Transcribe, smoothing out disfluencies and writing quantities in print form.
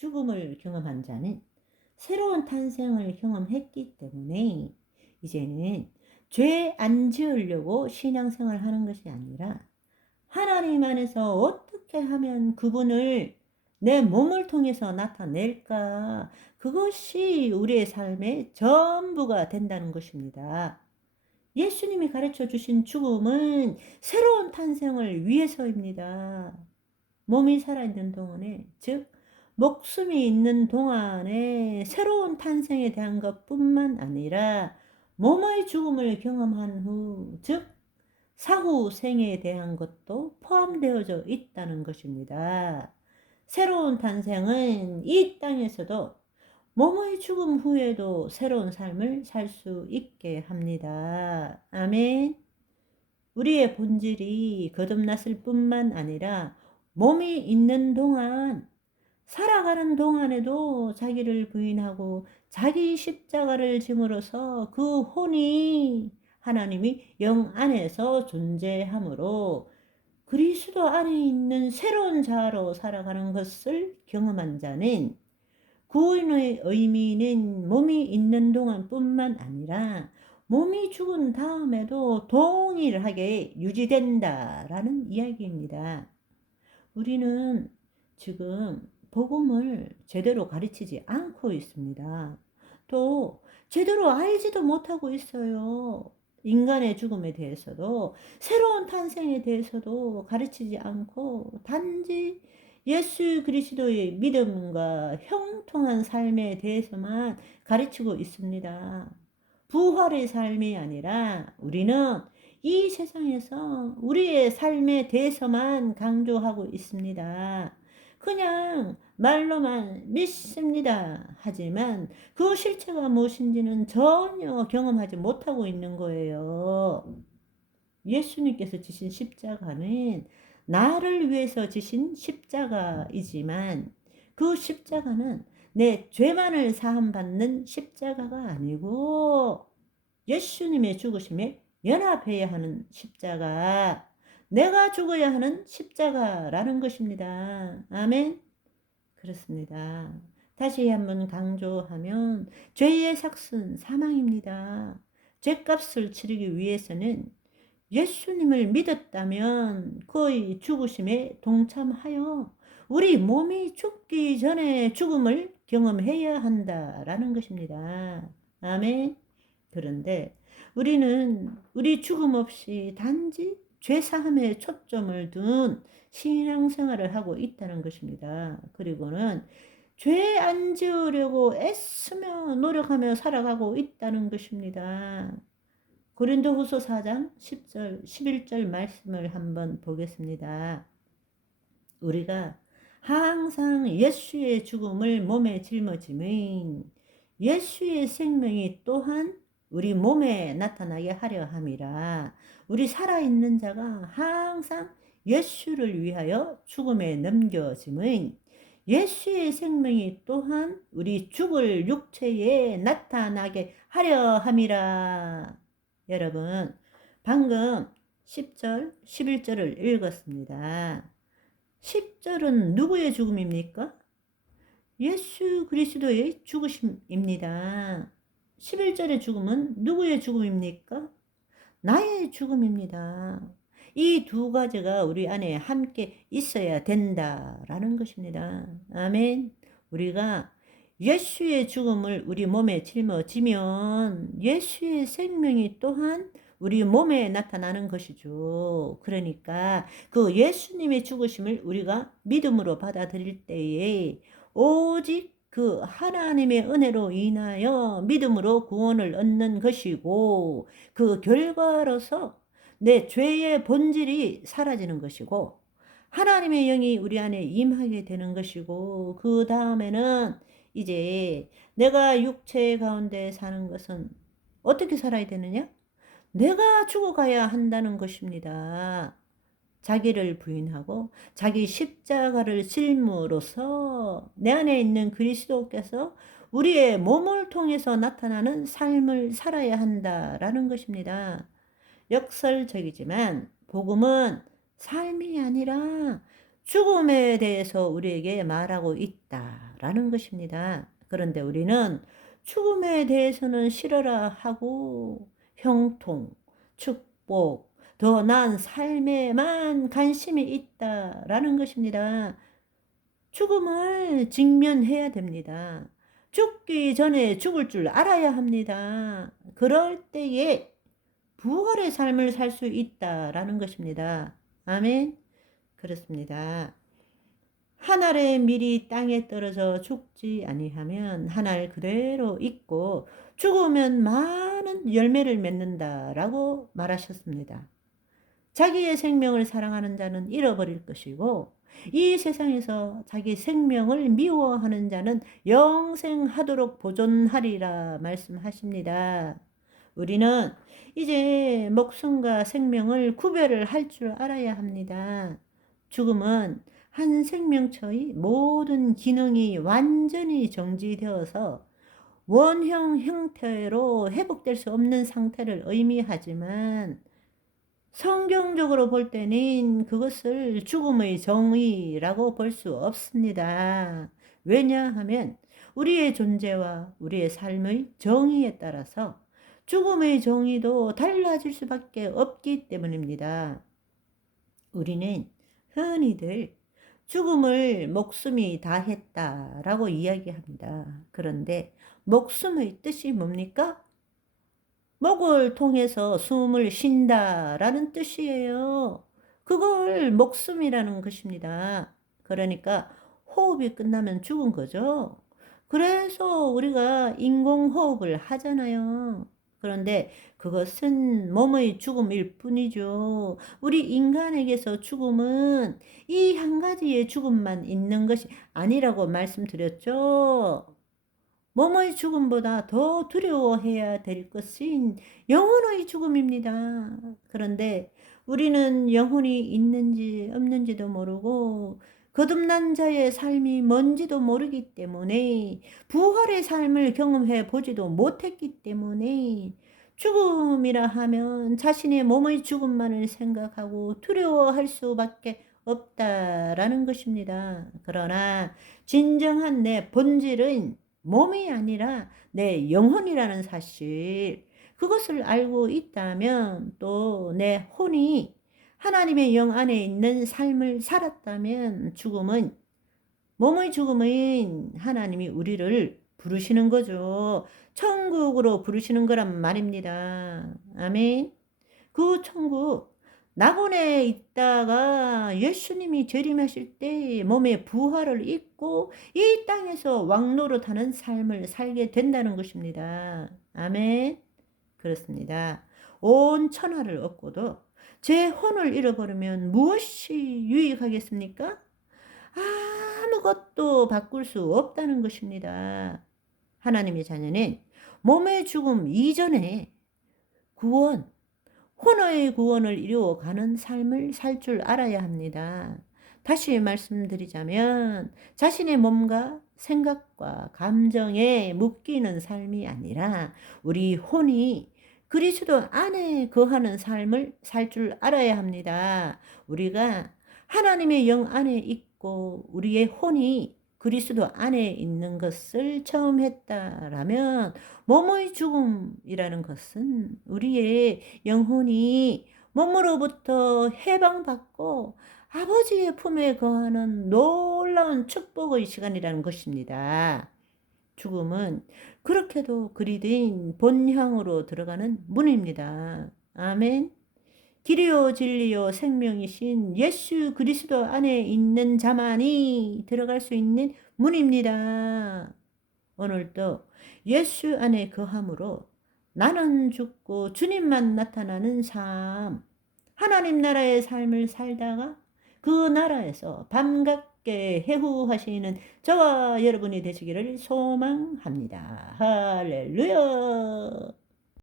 죽음을 경험한 자는 새로운 탄생을 경험했기 때문에 이제는 죄 안 지으려고 신앙생활 하는 것이 아니라 하나님 안에서 어떻게 하면 그분을 내 몸을 통해서 나타낼까? 그것이 우리의 삶의 전부가 된다는 것입니다. 예수님이 가르쳐 주신 죽음은 새로운 탄생을 위해서입니다. 몸이 살아있는 동안에, 즉 목숨이 있는 동안에 새로운 탄생에 대한 것뿐만 아니라 몸의 죽음을 경험한 후, 즉 사후 생에 대한 것도 포함되어져 있다는 것입니다. 새로운 탄생은 이 땅에서도 몸의 죽음 후에도 새로운 삶을 살 수 있게 합니다. 아멘. 우리의 본질이 거듭났을 뿐만 아니라 몸이 있는 동안, 살아가는 동안에도 자기를 부인하고 자기 십자가를 짐으로써 그 혼이 하나님이 영 안에서 존재하므로 그리스도 안에 있는 새로운 자아로 살아가는 것을 경험한 자는 구원의 의미는 몸이 있는 동안뿐만 아니라 몸이 죽은 다음에도 동일하게 유지된다라는 이야기입니다. 우리는 지금 복음을 제대로 가르치지 않고 있습니다. 또 제대로 알지도 못하고 있어요. 인간의 죽음에 대해서도 새로운 탄생에 대해서도 가르치지 않고 단지 예수 그리스도의 믿음과 형통한 삶에 대해서만 가르치고 있습니다. 부활의 삶이 아니라 우리는 이 세상에서 우리의 삶에 대해서만 강조하고 있습니다. 그냥 말로만 믿습니다. 하지만 그 실체가 무엇인지는 전혀 경험하지 못하고 있는 거예요. 예수님께서 지신 십자가는 나를 위해서 지신 십자가이지만 그 십자가는 내 죄만을 사함받는 십자가가 아니고 예수님의 죽으심에 연합해야 하는 십자가, 내가 죽어야 하는 십자가라는 것입니다. 아멘. 그렇습니다. 다시 한번 강조하면 죄의 삭은 사망입니다. 죄값을 치르기 위해서는 예수님을 믿었다면 그의 죽으심에 동참하여 우리 몸이 죽기 전에 죽음을 경험해야 한다라는 것입니다. 아멘. 그런데 우리는 우리 죽음 없이 단지 죄사함에 초점을 둔 신앙생활을 하고 있다는 것입니다. 그리고는 죄 안 지으려고 애쓰며 노력하며 살아가고 있다는 것입니다. 고린도후서 4장 10절, 11절 말씀을 한번 보겠습니다. 우리가 항상 예수의 죽음을 몸에 짊어지면 예수의 생명이 또한 우리 몸에 나타나게 하려 함이라. 우리 살아있는 자가 항상 예수를 위하여 죽음에 넘겨짐은 예수의 생명이 또한 우리 죽을 육체에 나타나게 하려 함이라. 여러분, 방금 10절, 11절을 읽었습니다. 10절은 누구의 죽음입니까? 예수 그리스도의 죽으심입니다. 11절의 죽음은 누구의 죽음입니까? 나의 죽음입니다. 이 두 가지가 우리 안에 함께 있어야 된다라는 것입니다. 아멘. 우리가 예수의 죽음을 우리 몸에 짊어지면 예수의 생명이 또한 우리 몸에 나타나는 것이죠. 그러니까 그 예수님의 죽으심을 우리가 믿음으로 받아들일 때에 오직 그 하나님의 은혜로 인하여 믿음으로 구원을 얻는 것이고 그 결과로서 내 죄의 본질이 사라지는 것이고 하나님의 영이 우리 안에 임하게 되는 것이고 그 다음에는 이제 내가 육체 가운데 사는 것은 어떻게 살아야 되느냐? 내가 죽어가야 한다는 것입니다. 자기를 부인하고 자기 십자가를 짊으로써 내 안에 있는 그리스도께서 우리의 몸을 통해서 나타나는 삶을 살아야 한다라는 것입니다. 역설적이지만 복음은 삶이 아니라 죽음에 대해서 우리에게 말하고 있다라는 것입니다. 그런데 우리는 죽음에 대해서는 싫어라 하고 형통, 축복, 더 나은 삶에만 관심이 있다라는 것입니다. 죽음을 직면해야 됩니다. 죽기 전에 죽을 줄 알아야 합니다. 그럴 때에 부활의 삶을 살 수 있다라는 것입니다. 아멘. 그렇습니다. 한 알의 밀이 땅에 떨어져 죽지 아니하면 한 알 그대로 있고 죽으면 많은 열매를 맺는다라고 말하셨습니다. 자기의 생명을 사랑하는 자는 잃어버릴 것이고 이 세상에서 자기 생명을 미워하는 자는 영생하도록 보존하리라 말씀하십니다. 우리는 이제 목숨과 생명을 구별을 할 줄 알아야 합니다. 죽음은 한 생명체의 모든 기능이 완전히 정지되어서 원형 형태로 회복될 수 없는 상태를 의미하지만 성경적으로 볼 때는 그것을 죽음의 정의라고 볼 수 없습니다. 왜냐하면 우리의 존재와 우리의 삶의 정의에 따라서 죽음의 정의도 달라질 수밖에 없기 때문입니다. 우리는 흔히들 죽음을 목숨이 다했다라고 이야기합니다. 그런데 목숨의 뜻이 뭡니까? 목을 통해서 숨을 쉰다라는 뜻이에요. 그걸 목숨이라는 것입니다. 그러니까 호흡이 끝나면 죽은 거죠. 그래서 우리가 인공호흡을 하잖아요. 그런데 그것은 몸의 죽음일 뿐이죠. 우리 인간에게서 죽음은 이 한 가지의 죽음만 있는 것이 아니라고 말씀드렸죠. 몸의 죽음보다 더 두려워해야 될 것은 영혼의 죽음입니다. 그런데 우리는 영혼이 있는지 없는지도 모르고 거듭난 자의 삶이 뭔지도 모르기 때문에 부활의 삶을 경험해 보지도 못했기 때문에 죽음이라 하면 자신의 몸의 죽음만을 생각하고 두려워할 수밖에 없다라는 것입니다. 그러나 진정한 내 본질은 몸이 아니라 내 영혼이라는 사실, 그것을 알고 있다면 또 내 혼이 하나님의 영 안에 있는 삶을 살았다면 몸의 죽음은 하나님이 우리를 부르시는 거죠. 천국으로 부르시는 거란 말입니다. 아멘. 그 천국, 낙원에 있다가 예수님이 재림하실 때 몸의 부활을 입고 이 땅에서 왕노릇하는 삶을 살게 된다는 것입니다. 아멘. 그렇습니다. 온 천하를 얻고도 제 혼을 잃어버리면 무엇이 유익하겠습니까? 아무것도 바꿀 수 없다는 것입니다. 하나님의 자녀는 몸의 죽음 이전에 구원, 혼의 구원을 이루어가는 삶을 살 줄 알아야 합니다. 다시 말씀드리자면 자신의 몸과 생각과 감정에 묶이는 삶이 아니라 우리 혼이 그리스도 안에 거하는 삶을 살 줄 알아야 합니다. 우리가 하나님의 영 안에 있고 우리의 혼이 그리스도 안에 있는 것을 처음 했다라면 몸의 죽음이라는 것은 우리의 영혼이 몸으로부터 해방받고 아버지의 품에 거하는 놀라운 축복의 시간이라는 것입니다. 죽음은 그렇게도 그리된 본향으로 들어가는 문입니다. 아멘. 길이요 진리요 생명이신 예수 그리스도 안에 있는 자만이 들어갈 수 있는 문입니다. 오늘도 예수 안에 거함으로 나는 죽고 주님만 나타나는 삶, 하나님 나라의 삶을 살다가 그 나라에서 반갑게 해후하시는 저와 여러분이 되시기를 소망합니다. 할렐루야.